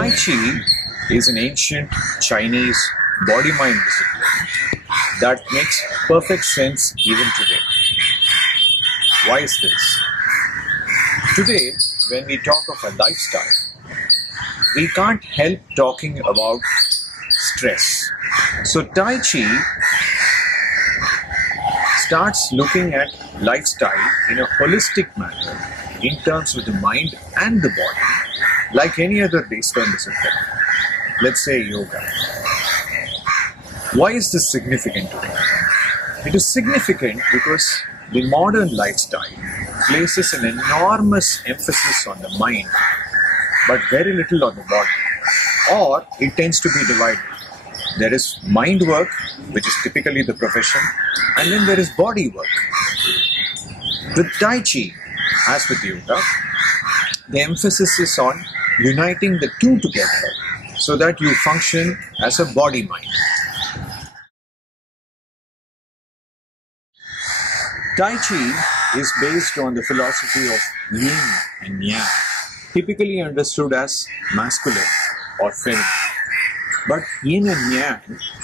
Tai Chi is an ancient Chinese body-mind discipline that makes perfect sense even today. Why is this? Today, when we talk of a lifestyle, we can't help talking about stress. So Tai Chi starts looking at lifestyle in a holistic manner in terms of the mind and the body, like any other Eastern discipline. Let's say yoga. Why is this significant today? It is significant because the modern lifestyle places an enormous emphasis on the mind, but very little on the body, or it tends to be divided. There is mind work, which is typically the profession, and then there is body work. With Tai Chi, as with yoga, the emphasis is on uniting the two together so that you function as a body-mind. Tai Chi is based on the philosophy of yin and yang, typically understood as masculine or feminine. But yin and yang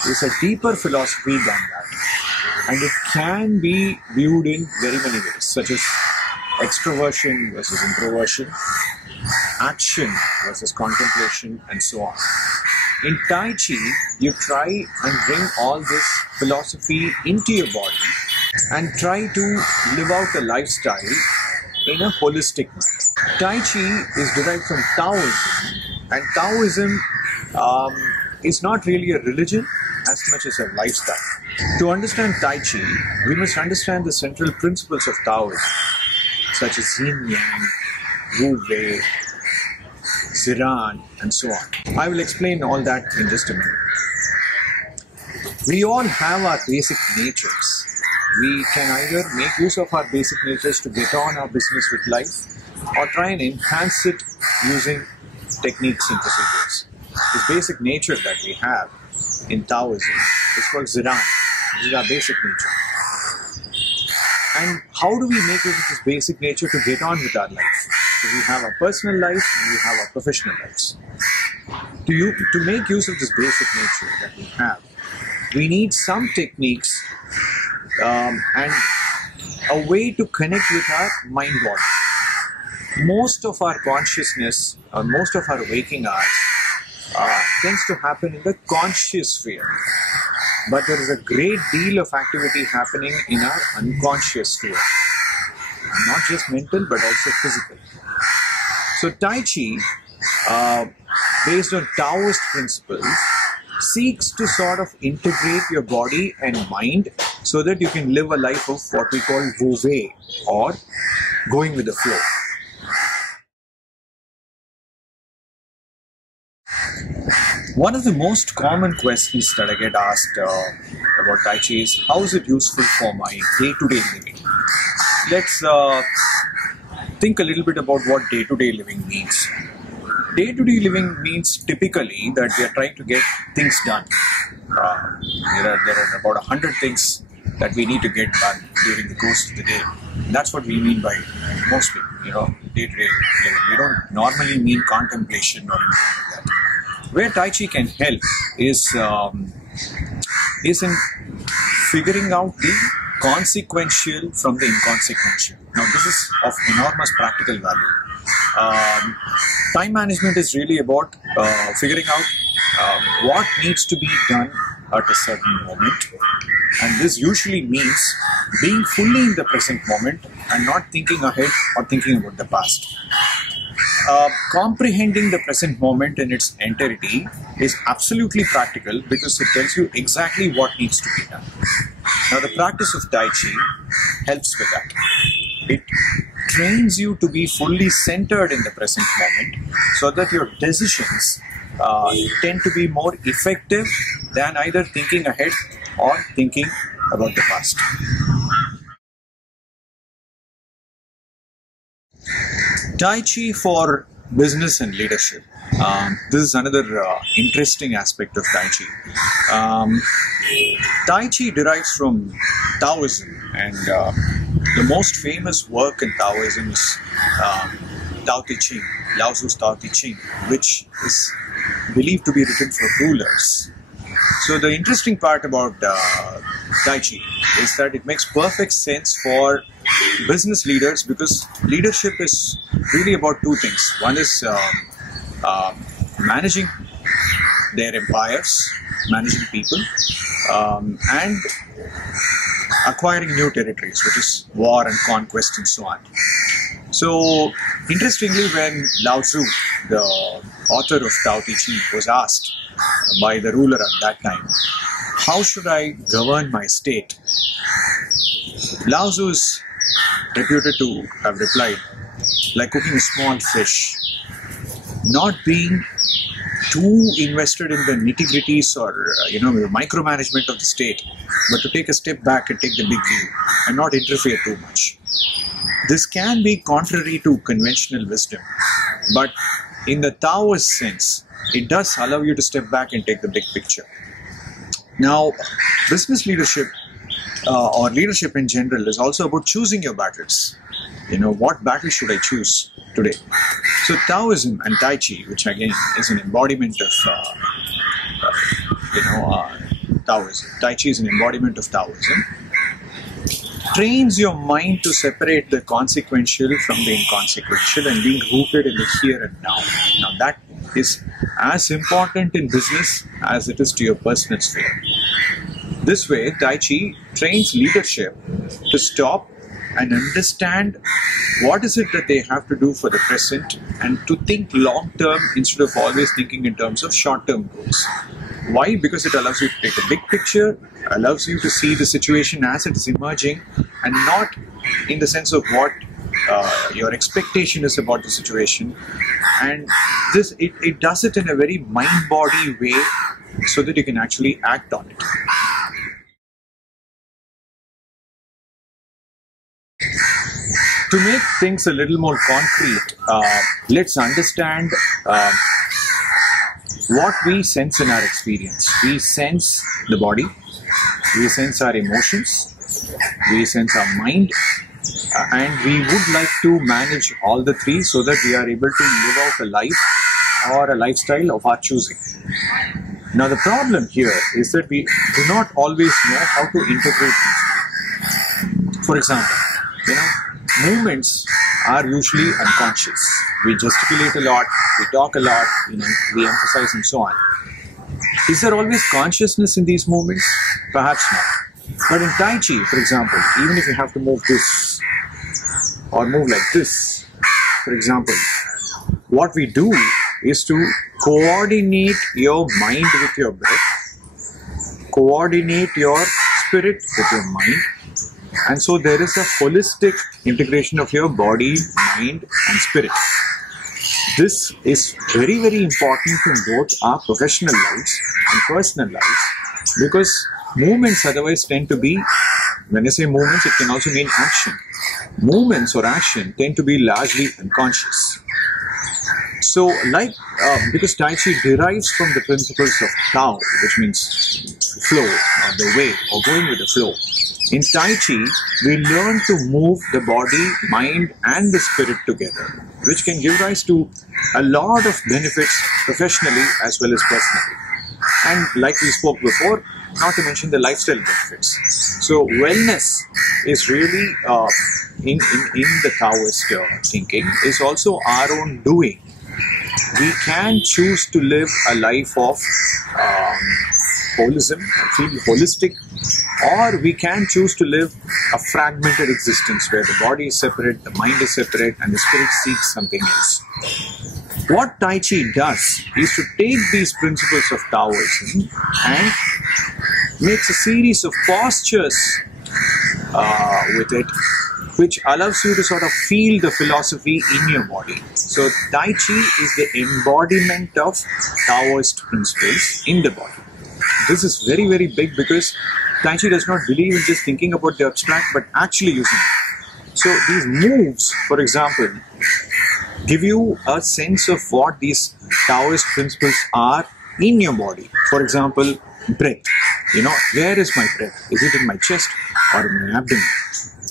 is a deeper philosophy than that, and it can be viewed in very many ways, such as extroversion versus introversion, action versus contemplation, and so on. In Tai Chi, you try and bring all this philosophy into your body and try to live out a lifestyle in a holistic manner. Tai Chi is derived from Taoism, and Taoism is not really a religion as much as a lifestyle. To understand Tai Chi, we must understand the central principles of Taoism, such as yin yang, wu wei, ziran, and so on. I will explain all that in just a minute. We all have our basic natures. We can either make use of our basic natures to get on our business with life, or try and enhance it using techniques and procedures. This basic nature that we have in Taoism is called ziran. This is our basic nature. And how do we make use of this basic nature to get on with our life? So we have our personal life and we have our professional lives. To make use of this basic nature that we have, we need some techniques and a way to connect with our mind-body. Most of our consciousness, or most of our waking hours, tends to happen in the conscious sphere. But there is a great deal of activity happening in our unconscious sphere. Not just mental, but also physical. So Tai Chi, based on Taoist principles, seeks to sort of integrate your body and mind so that you can live a life of what we call wu wei, or going with the flow. One of the most common questions that I get asked about Tai Chi is, how is it useful for my day-to-day living? Let's think a little bit about what day-to-day living means. Day-to-day living means typically that we are trying to get things done. There are about 100 things that we need to get done during the course of the day. And that's what we mean by mostly, day-to-day living. We don't normally mean contemplation or anything like that. Where Tai Chi can help is in figuring out the consequential from the inconsequential. Now, this is of enormous practical value. Time management is really about figuring out what needs to be done at a certain moment, and this usually means being fully in the present moment and not thinking ahead or thinking about the past. Comprehending the present moment in its entirety is absolutely practical because it tells you exactly what needs to be done. Now, the practice of Tai Chi helps with that. It trains you to be fully centered in the present moment so that your decisions tend to be more effective than either thinking ahead or thinking about the past. Tai Chi for business and leadership. This is another interesting aspect of Tai Chi. Tai Chi derives from Taoism, and the most famous work in Taoism is Tao Te Ching, Lao Tzu's Tao Te Ching, which is believed to be written for rulers. So the interesting part about Tai Chi is that it makes perfect sense for business leaders, because leadership is really about two things. One is managing their empires, managing people, and acquiring new territories, which is war and conquest and so on. So, interestingly, when Lao Tzu, the author of Tao Te Ching, was asked by the ruler at that time, how should I govern my state? Lao Tzu is reputed to have replied, like cooking a small fish, not being too invested in the nitty-gritties or the micromanagement of the state, but to take a step back and take the big view and not interfere too much. This can be contrary to conventional wisdom, but in the Taoist sense, it does allow you to step back and take the big picture. Now, business leadership or leadership in general is also about choosing your battles. What battle should I choose today? So Taoism and Tai Chi, which again is an embodiment of Taoism. Tai Chi is an embodiment of Taoism. Trains your mind to separate the consequential from the inconsequential and being rooted in the here and now. Now that is as important in business as it is to your personal sphere. This way, Tai Chi trains leadership to stop and understand what is it that they have to do for the present and to think long term instead of always thinking in terms of short term goals. Why? Because it allows you to take a big picture, allows you to see the situation as it is emerging and not in the sense of what your expectation is about the situation. And this it does it in a very mind-body way so that you can actually act on it. To make things a little more concrete, let's understand what we sense in our experience. We sense the body, we sense our emotions, we sense our mind, and we would like to manage all the three so that we are able to live out a life or a lifestyle of our choosing. Now the problem here is that we do not always know how to integrate these. For example, movements are usually unconscious. We gesticulate a lot, we talk a lot, we emphasize and so on. Is there always consciousness in these movements? Perhaps not. But in Tai Chi, for example, even if you have to move this or move like this, for example, what we do is to coordinate your mind with your breath, coordinate your spirit with your mind, and so there is a holistic integration of your body, mind and spirit. This is very, very important in both our professional lives and personal lives, because movements otherwise tend to be, when I say movements, it can also mean action. Movements or action tend to be largely unconscious. So because Tai Chi derives from the principles of Tao, which means flow or the way or going with the flow. In Tai Chi, we learn to move the body, mind and the spirit together, which can give rise to a lot of benefits professionally as well as personally. And like we spoke before, not to mention the lifestyle benefits. So wellness is really, in the Taoist thinking, is also our own doing. We can choose to live a life of holism, feel holistic, or we can choose to live a fragmented existence where the body is separate, the mind is separate, and the spirit seeks something else. What Tai Chi does is to take these principles of Taoism and makes a series of postures with it, which allows you to sort of feel the philosophy in your body. So Tai Chi is the embodiment of Taoist principles in the body. This is very, very big because Tai Chi does not believe in just thinking about the abstract but actually using it. So these moves, for example, give you a sense of what these Taoist principles are in your body. For example, breath. Where is my breath? Is it in my chest or in my abdomen?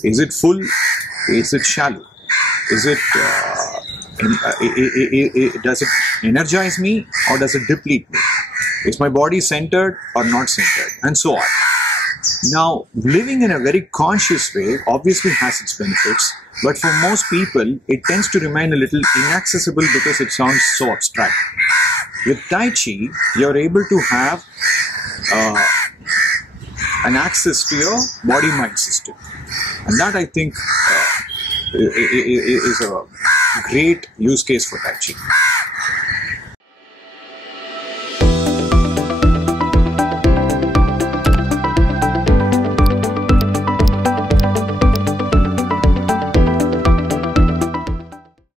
Is it full? Is it shallow? Is it does it energize me or does it deplete me? Is my body centered or not centered? And so on. Now, living in a very conscious way obviously has its benefits, but for most people, it tends to remain a little inaccessible because it sounds so abstract. With Tai Chi, you're able to have an access to your body-mind system. And that, I think, is a great use case for Tai Chi.